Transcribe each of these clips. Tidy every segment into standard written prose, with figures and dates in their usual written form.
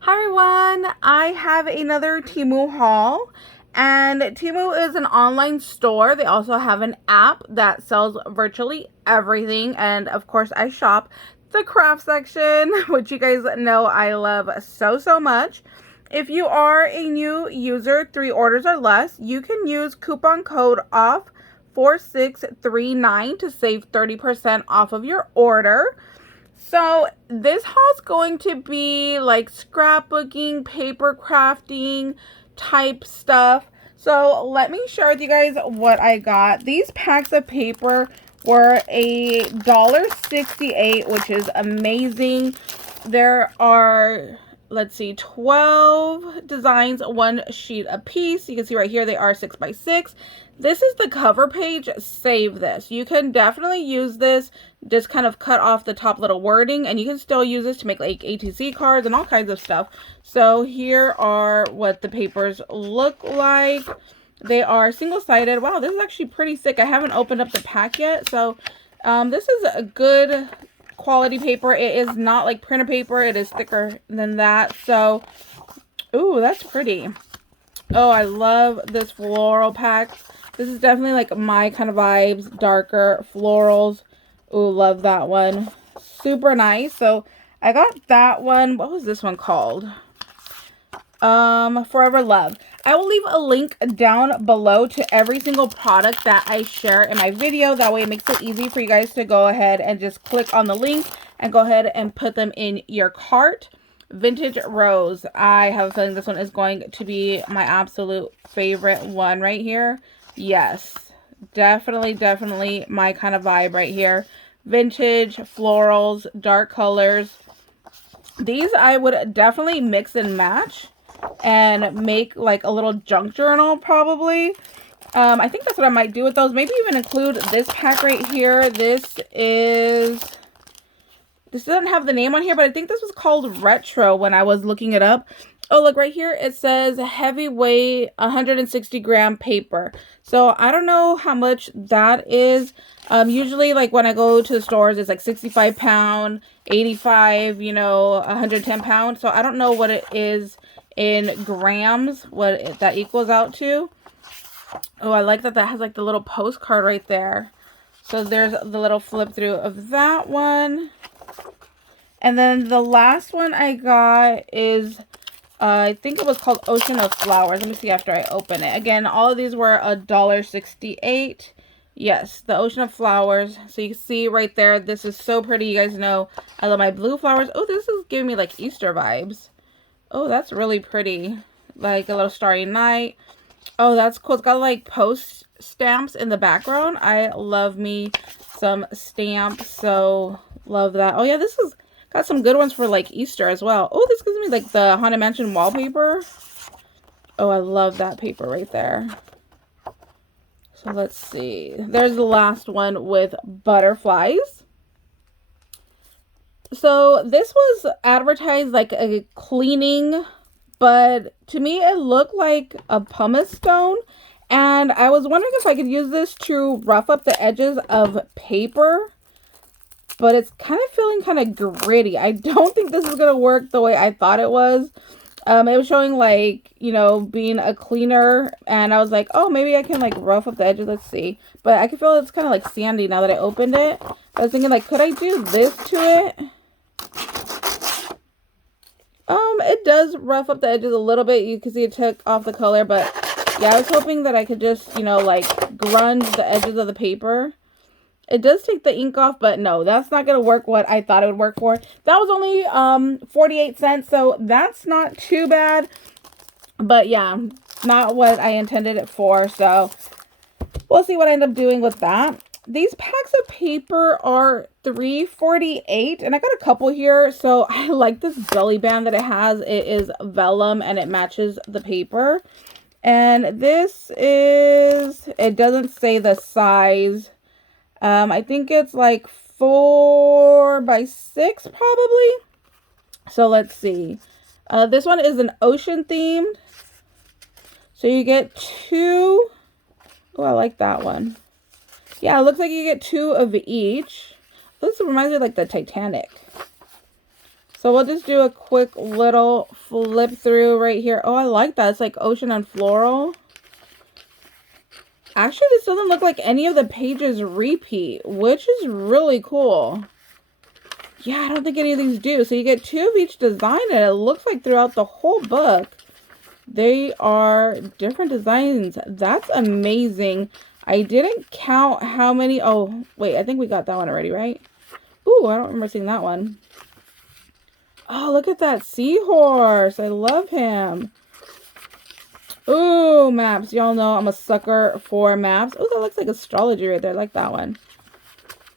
Hi everyone, I have another Temu haul, and Temu is an online store. They also have an app that sells virtually everything, and of course I shop the craft section, which you guys know I love so much. If you are a new user, 3 orders or less, you can use coupon code off4639 to save 30% off of your order. So this haul is going to be like scrapbooking, paper crafting type stuff. So let me share with you guys what I got. These packs of paper were $1.68, which is amazing. There are, let's see, 12 designs, 1 sheet a piece. You can see right here they are 6x6. This is the cover page. Save this. You can definitely use this. Just kind of cut off the top little wording, and you can still use this to make like ATC cards and all kinds of stuff. So here are what the papers look like. They are single-sided. Wow, this is actually pretty thick. I haven't opened up the pack yet, so this is a good quality paper. It is not like printer paper. It is thicker than that. So, ooh, that's pretty. Oh, I love this floral pack. This is definitely like my kind of vibes. Darker florals. Ooh, love that one. Super nice. So I got that one. What was this one called? Forever Love. I will leave a link down below to every single product that I share in my video. That way it makes it easy for you guys to go ahead and just click on the link and go ahead and put them in your cart. Vintage Rose. I have a feeling this one is going to be my absolute favorite one right here. Yes, definitely my kind of vibe right here. Vintage, florals, dark colors. These I would definitely mix and match and make like a little junk journal probably. I think that's what I might do with those. Maybe even include this pack right here. This doesn't have the name on here, but I think this was called Retro when I was looking it up. Oh, look right here. It says heavyweight 160 gram paper. So I don't know how much that is. Usually like when I go to the stores, it's like 65 pound, 85, 110 pounds. So I don't know what it is in grams, what that equals out to. Oh, I like that that has like the little postcard right there. So there's the little flip through of that one. And then the last one I got is, I think it was called Ocean of Flowers. Let me see after I open it. Again, all of these were $1.68. Yes, the Ocean of Flowers. So you can see right there, this is so pretty. You guys know I love my blue flowers. Oh, this is giving me like Easter vibes. Oh, that's really pretty. Like a little starry night. Oh, that's cool. It's got like post stamps in the background. I love me some stamps. So love that. Oh yeah, this is got some good ones for like Easter as well. Oh, this gives me like the Haunted Mansion wallpaper. Oh, I love that paper right there. So let's see. There's the last one with butterflies. So this was advertised like a cleaning, but to me it looked like a pumice stone. And I was wondering if I could use this to rough up the edges of paper. But it's kind of feeling kind of gritty. I don't think this is going to work the way I thought it was. It was showing like, being a cleaner. And I was like, oh, maybe I can like rough up the edges. Let's see. But I can feel it's kind of like sandy now that I opened it. I was thinking like, could I do this to it? It does rough up the edges a little bit. You can see it took off the color. But yeah, I was hoping that I could just, like grunge the edges of the paper. It does take the ink off, but no, that's not going to work what I thought it would work for. That was only 48 cents, so that's not too bad. But yeah, not what I intended it for, so we'll see what I end up doing with that. These packs of paper are $3.48, and I got a couple here, so I like this belly band that it has. It is vellum, and it matches the paper. And this is, it doesn't say the size. I think it's like 4x6 probably. So let's see. This one is an ocean themed. So you get 2. Oh, I like that one. Yeah, it looks like you get 2 of each. This reminds me of like the Titanic. So So we'll just do a quick little flip through right here. Oh, I like that. It's like ocean and floral. Actually, this doesn't look like any of the pages repeat, which is really cool. Yeah, I don't think any of these do. So you get 2 of each design, and it looks like throughout the whole book, they are different designs. That's amazing. I didn't count how many. Oh, wait, I think we got that one already, right? Ooh, I don't remember seeing that one. Oh, look at that seahorse. I love him. Ooh, maps. Y'all know I'm a sucker for maps. Oh, that looks like astrology right there. I like that one.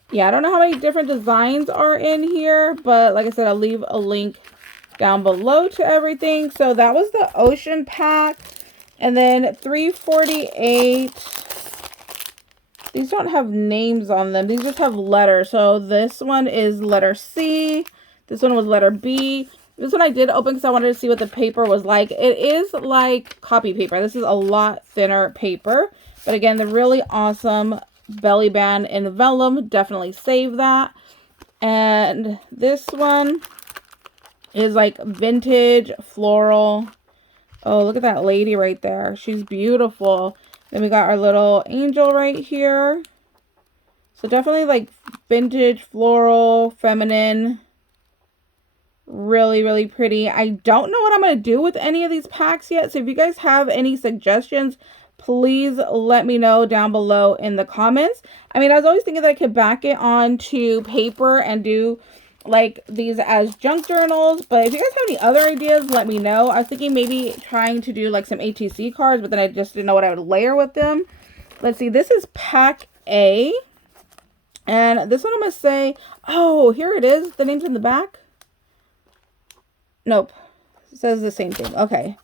Yeah, I don't know how many different designs are in here, but like I said, I'll leave a link down below to everything. So that was the ocean pack. And then 348. These don't have names on them. These just have letters. So this one is letter C. This one was letter B. This one I did open because I wanted to see what the paper was like. It is like copy paper. This is a lot thinner paper. But again, the really awesome belly band in vellum. Definitely save that. And this one is like vintage floral. Oh, look at that lady right there. She's beautiful. Then we got our little angel right here. So definitely like vintage floral, feminine. Really, really pretty. I don't know what I'm going to do with any of these packs yet. So if you guys have any suggestions, please let me know down below in the comments. I mean, I was always thinking that I could back it onto paper and do like these as junk journals. But if you guys have any other ideas, let me know. I was thinking maybe trying to do like some ATC cards, but then I just didn't know what I would layer with them. Let's see. This is pack A. And this one I'm going to say, oh, here it is. The name's in the back. Nope. It says the same thing. Okay.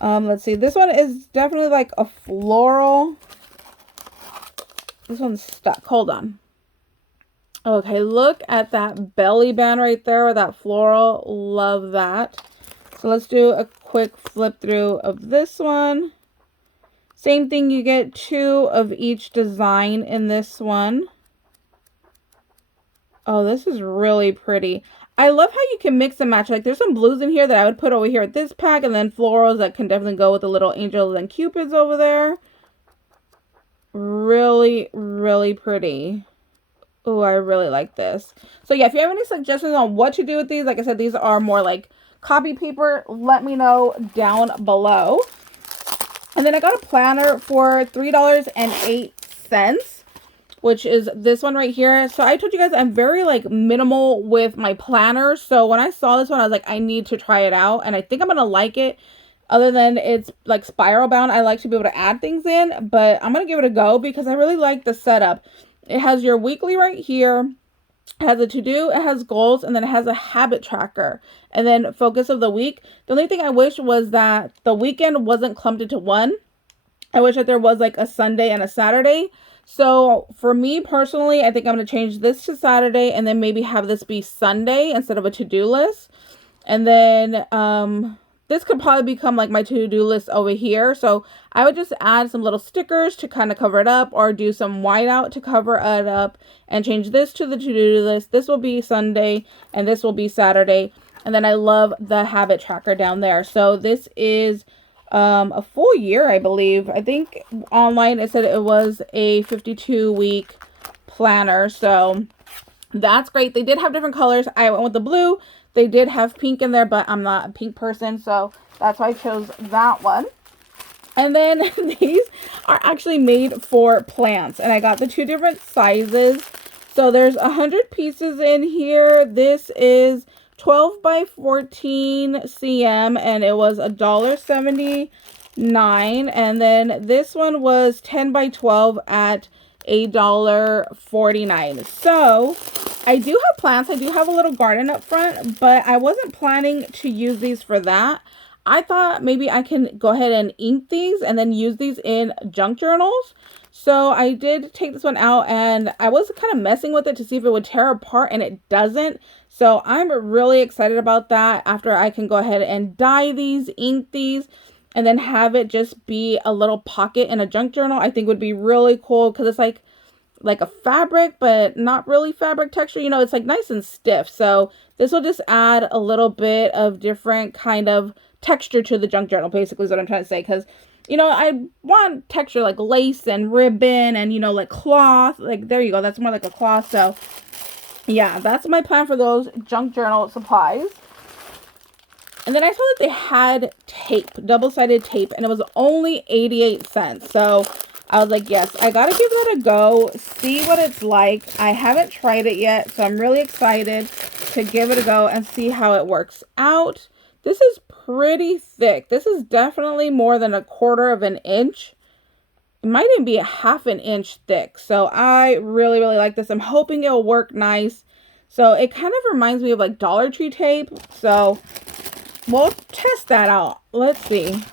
Let's see. This one is definitely like a floral. This one's stuck. Hold on. Okay, look at that belly band right there with that floral. Love that. So let's do a quick flip through of this one. Same thing. You get 2 of each design in this one. Oh, this is really pretty. I love how you can mix and match. Like there's some blues in here that I would put over here at this pack, and then florals that can definitely go with the little angels and cupids over there. Really, really pretty. Oh, I really like this. So yeah, if you have any suggestions on what to do with these, like I said, these are more like copy paper. Let me know down below. And then I got a planner for $3.08. Which is this one right here. So I told you guys I'm very like minimal with my planner. So when I saw this one, I was like, I need to try it out. And I think I'm going to like it. Other than it's like spiral bound, I like to be able to add things in. But I'm going to give it a go because I really like the setup. It has your weekly right here. It has a to-do, it has goals, and then it has a habit tracker. And then focus of the week. The only thing I wish was that the weekend wasn't clumped into one. I wish that there was like a Sunday and a Saturday. So for me personally, I think I'm going to change this to Saturday and then maybe have this be Sunday instead of a to-do list. And then this could probably become like my to-do list over here. So I would just add some little stickers to kind of cover it up, or do some whiteout to cover it up, and change this to the to-do list. This will be Sunday and this will be Saturday. And then I love the habit tracker down there. So this is a full year, I believe. I think online it said it was a 52-week planner. So that's great. They did have different colors. I went with the blue. They did have pink in there, but I'm not a pink person, so that's why I chose that one. And then these are actually made for plants, and I got the 2 different sizes. So there's 100 pieces in here. This is 12 by 14 cm, and it was $1.79. And then this one was 10 by 12 at $1.49. So I do have plants. I do have a little garden up front, but I wasn't planning to use these for that. I thought maybe I can go ahead and ink these and then use these in junk journals. So I did take this one out, and I was kind of messing with it to see if it would tear apart, and it doesn't. So I'm really excited about that. After I can go ahead and dye these, ink these, and then have it just be a little pocket in a junk journal, I think would be really cool, because it's like, like a fabric, but not really fabric texture. You know, it's like nice and stiff. So this will just add a little bit of different kind of texture to the junk journal, basically is what I'm trying to say. Because, you know, I want texture like lace and ribbon and, you know, like cloth. Like, there you go. That's more like a cloth. So, yeah, that's my plan for those junk journal supplies. And then I saw that they had tape, double-sided tape, and it was only 88 cents. So I was like, yes, I gotta give that a go, see what it's like. I haven't tried it yet, so I'm really excited to give it a go and see how it works out. This is pretty thick. This is definitely more than 1/4 of an inch. It might even be a 1/2 inch thick. So I really, really like this. I'm hoping it'll work nice. So it kind of reminds me of like Dollar Tree tape. So we'll test that out. Let's see.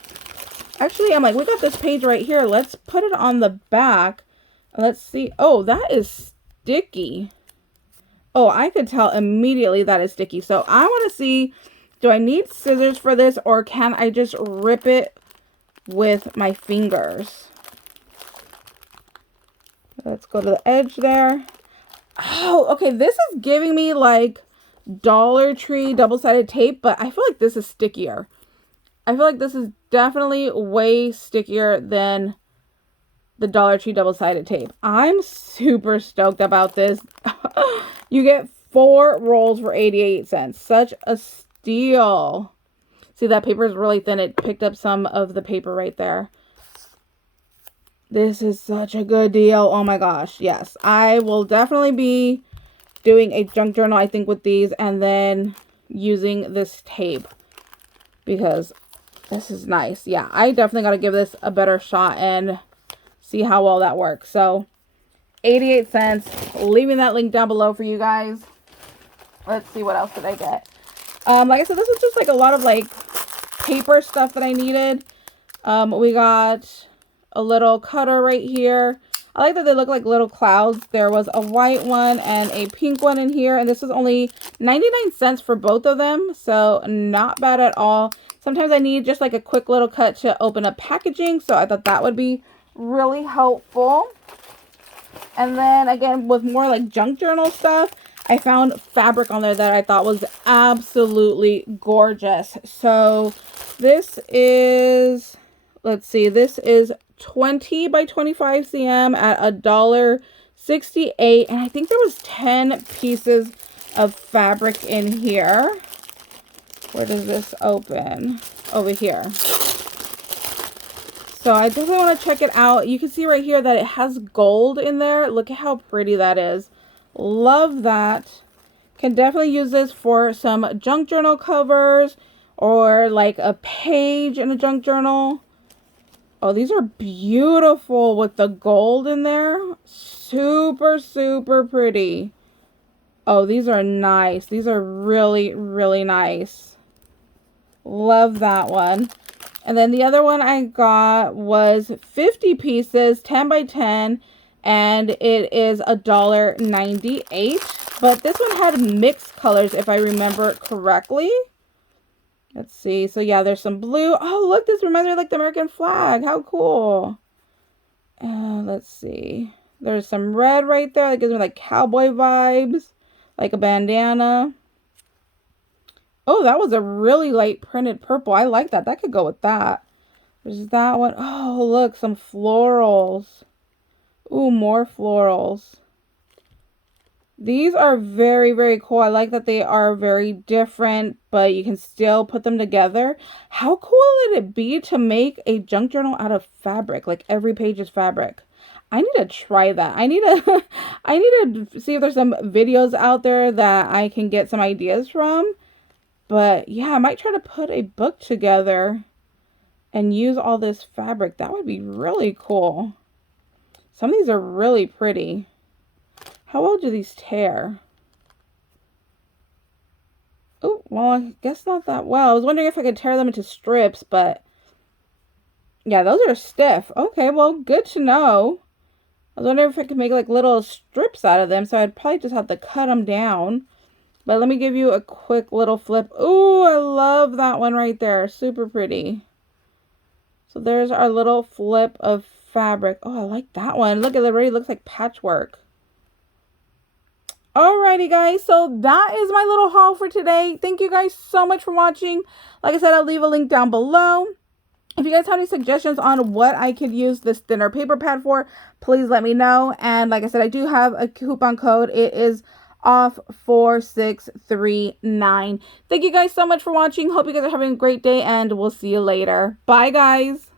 Actually, I'm like, we got this page right here. Let's put it on the back. Let's see. Oh, that is sticky. Oh, I could tell immediately that is sticky. So I want to see, do I need scissors for this, or can I just rip it with my fingers? Let's go to the edge there. Oh, okay. This is giving me like Dollar Tree double-sided tape, but I feel like this is stickier. I feel like this is definitely way stickier than the Dollar Tree double-sided tape. I'm super stoked about this. You get 4 rolls for 88 cents. Such a steal. See, that paper is really thin. It picked up some of the paper right there. This is such a good deal. Oh my gosh. Yes, I will definitely be doing a junk journal, I think, with these, and then using this tape because this is nice. Yeah, I definitely got to give this a better shot and see how well that works. So 88 cents, leaving that link down below for you guys. Let's see, what else did I get? Like I said, this is just like a lot of like paper stuff that I needed. We got a little cutter right here. I like that they look like little clouds. There was a white one and a pink one in here. And this was only 99 cents for both of them. So not bad at all. Sometimes I need just like a quick little cut to open up packaging. So I thought that would be really helpful. And then again, with more like junk journal stuff, I found fabric on there that I thought was absolutely gorgeous. So this is, let's see, this is 20 by 25 cm at $1.68, and I think there was 10 pieces of fabric in here. Where does this open? Over here. So I definitely want to check it out. You can see right here that it has gold in there. Look at how pretty that is. Love that. Can definitely use this for some junk journal covers or like a page in a junk journal. Oh, these are beautiful with the gold in there. Super, super pretty. Oh, these are nice. These are really, really nice. Love that one. And then the other one I got was 50 pieces, 10 by 10, and it is $1.98. But this one had mixed colors, if I remember correctly. Let's see. So yeah, there's some blue. Oh, look, this reminds me of like the American flag. How cool. Let's see. There's some red right there. That gives me like cowboy vibes, like a bandana. Oh, that was a really light printed purple. I like that. That could go with that. There's that one. Oh, look, some florals. Ooh, more florals. These are very, very cool. I like that they are very different, but you can still put them together. How cool would it be to make a junk journal out of fabric? Like every page is fabric. I need to try that. I need to see if there's some videos out there that I can get some ideas from. But yeah, I might try to put a book together and use all this fabric. That would be really cool. Some of these are really pretty. How well do these tear? Oh, well, I guess not that well. I was wondering if I could tear them into strips, but yeah, those are stiff. Okay, well, good to know. I was wondering if I could make like little strips out of them, so I'd probably just have to cut them down. But let me give you a quick little flip. Ooh, I love that one right there. Super pretty. So there's our little flip of fabric. Oh, I like that one. Look, it already looks like patchwork. Alrighty guys, so that is my little haul for today. Thank you guys so much for watching. Like I said, I'll leave a link down below. If you guys have any suggestions on what I could use this thinner paper pad for, please let me know. And like I said, I do have a coupon code. It is off4639. Thank you guys so much for watching. Hope you guys are having a great day, and we'll see you later. Bye guys.